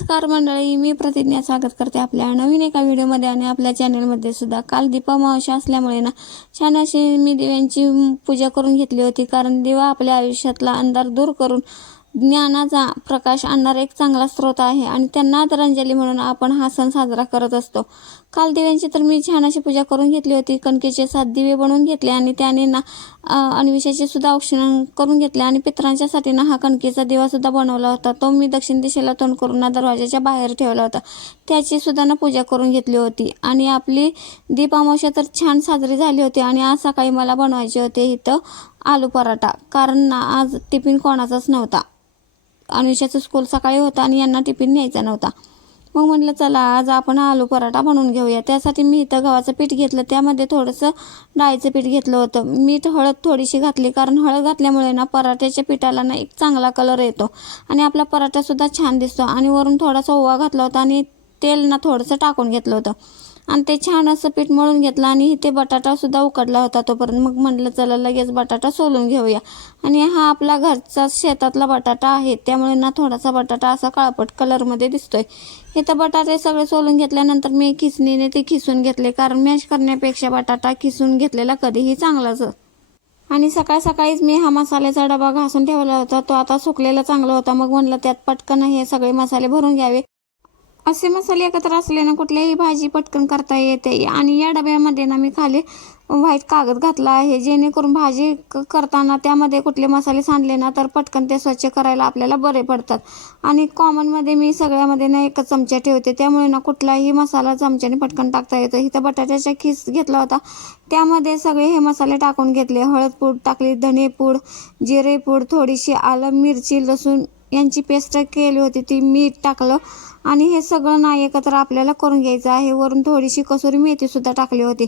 नमस्कार मंडळी, मी प्रतिज्ञा स्वागत करते आपल्या नवीन एका व्हिडिओमध्ये आणि आपल्या चॅनलमध्ये सुद्धा। काल दीपामावस्या असल्यामुळे ना छान अशी मी दिव्यांची पूजा करून घेतली होती, कारण दिवा आपल्या आयुष्यातला अंधार दूर करून ज्ञानाचा प्रकाश आणणारा एक चांगला स्रोत आहे आणि त्यांना आदरांजली म्हणून आपण हा सण साजरा करत असतो। काल दिव्यांची तर मी छान अशी पूजा करून घेतली होती। कणकेचे 7 दिवे बनवून घेतले आणि त्याने ना अणविषाचे सुद्धा औक्षण करून घेतले आणि पितरांच्यासाठी ना हा कणकेचा दिवा सुद्धा बनवला होता। तो मी दक्षिण दिशेला तोंड करून ना दरवाजाच्या बाहेर ठेवला होता। त्याची सुद्धा ना पूजा करून घेतली होती आणि आपली दीप अमावस्या तर छान साजरी झाली होती। आणि आज सकाळी मला बनवायचे होते इथं आलू पराठा, कारण ना आज टिफिन कोणाचाच नव्हता। अनुष्याचं स्कूल सकाळी होतं आणि यांना टिफिन न्यायचा नव्हता। मग म्हटलं चला आज आपण आलू पराठा बनवून घेऊया। त्यासाठी मी इथं गव्हाचं पीठ घेतलं, त्यामध्ये थोडंसं डाळीचं पीठ घेतलं होतं। मीठ हळद थोडीशी घातली, कारण हळद घातल्यामुळे ना पराठ्याच्या पिठाला ना एक चांगला कलर येतो आणि आपला पराठासुद्धा छान दिसतो। आणि वरून थोडासा ओवा घातला होता आणि तेल ना थोडंसं टाकून घेतलं होतं आणि ते छान असं पीठ मळून घेतलं। आणि इथे बटाटा सुद्धा उकडला होता तोपर्यंत। मग म्हटलं चला लगेच बटाटा सोलून घेऊया। आणि हा आपला घरचा शेतातला बटाटा आहे, त्यामुळे ना थोडासा बटाटा असा काळपट कलरमध्ये दिसतोय। इथं बटाटे सगळे सोलून घेतल्यानंतर मी खिसणीने ते खिसून घेतले, कारण मॅश करण्यापेक्षा बटाटा खिसून घेतलेला कधीही चांगलाच। आणि सकाळ सकाळीच मी हा मसाल्याचा डबा घासून ठेवला होता, तो आता सुकलेला चांगला होता। मग म्हणलं त्यात पटकन हे सगळे मसाले भरून घ्यावे। असे मसाले एकत्र असले ना कुठल्याही भाजी पटकन करता येते। आणि या डब्यामध्ये ना मी खाली व्हाईट कागद घातला आहे, जेणेकरून भाजी करताना त्यामध्ये कुठले मसाले सांडले ना तर पटकन ते स्वच्छ करायला आपल्याला बरे पडतात। आणि कॉमनमध्ये मी सगळ्यामध्ये ना एकच चमचा ठेवते, त्यामुळे ना कुठलाही मसाला चमच्याने पटकन टाकता येतो। इथं बटाट्याचा खीस घेतला होता, त्यामध्ये सगळे हे मसाले टाकून घेतले। हळद पूड टाकली, धनेपूड, जिरेपूड, थोडीशी आलं मिरची लसूण यांची पेस्ट केली होती ती, मीठ टाकलं आणि हे सगळं ना एकत्र आपल्याला करून घ्यायचं आहे। वरून थोडीशी कसुरी मेथी सुद्धा टाकली होती।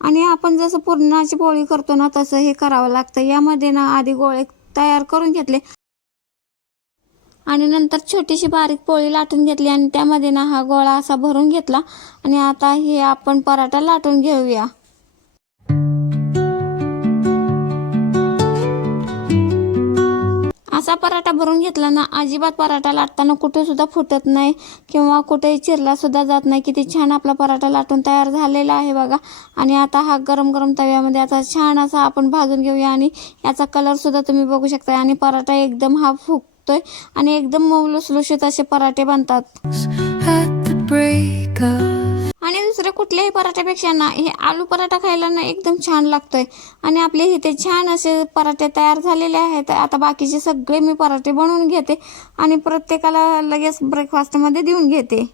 आणि आपण जसं पुरणाची पोळी करतो ना तसं हे करावं लागतं। यामध्ये ना आधी गोळे तयार करून घेतले आणि नंतर छोटीशी बारीक पोळी लाटून घेतली आणि त्यामध्ये ना हा गोळा असा भरून घेतला। आणि आता हे आपण पराठा लाटून घेऊया। असा पराठा भरून घेतला ना अजिबात पराठा लाटताना कुठे सुद्धा फुटत नाही किंवा कुठेही चिरला सुद्धा जात नाही। किती छान आपला पराठा लाटून तयार झालेला आहे बघा। आणि आता हा गरम गरम तव्यामध्ये आता छान असा आपण भाजून घेऊया आणि याचा कलर सुद्धा तुम्ही बघू शकता। आणि पराठा एकदम हा फुगतोय आणि एकदम मऊ लुसलुशीत असे पराठे बनतात। आणि दुसऱ्या कुठल्याही पराठ्यापेक्षा ना हे आलू पराठा खायला ना एकदम छान लागतोय। आणि आपले इथे छान असे पराठे तयार झालेले आहेत। आता बाकीचे सगळे मी पराठे बनवून घेते आणि प्रत्येकाला लगेच ब्रेकफास्टमध्ये देऊन घेते।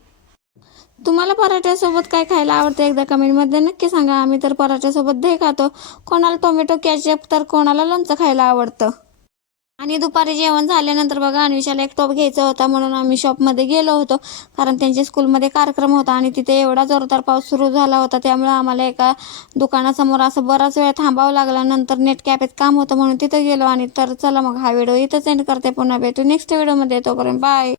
तुम्हाला पराठ्यासोबत काय खायला आवडतं एकदा कमेंटमध्ये नक्की सांगा। आम्ही तर पराठ्यासोबत दही खातो, कोणाला टोमॅटो केचप तर कोणाला लोणचं खायला आवडतं। आणि दुपारी जेवण झाल्यानंतर बघा अन्विषाला एक टॉप घ्यायचा होता, म्हणून आम्ही शॉपमध्ये गेलो होतो, कारण त्यांच्या स्कूलमध्ये कार्यक्रम होता आणि तिथे एवढा जोरदार पाऊस सुरू झाला होता, त्यामुळे आम्हाला एका दुकानासमोर असं बराच वेळ थांबावं लागला। नंतर नेट कॅफेत काम होतं म्हणून तिथं गेलो। आणि तर चला मग हा व्हिडिओ इथंच एंड करते, पुन्हा भेटू नेक्स्ट व्हिडिओमध्ये, तोपर्यंत बाय।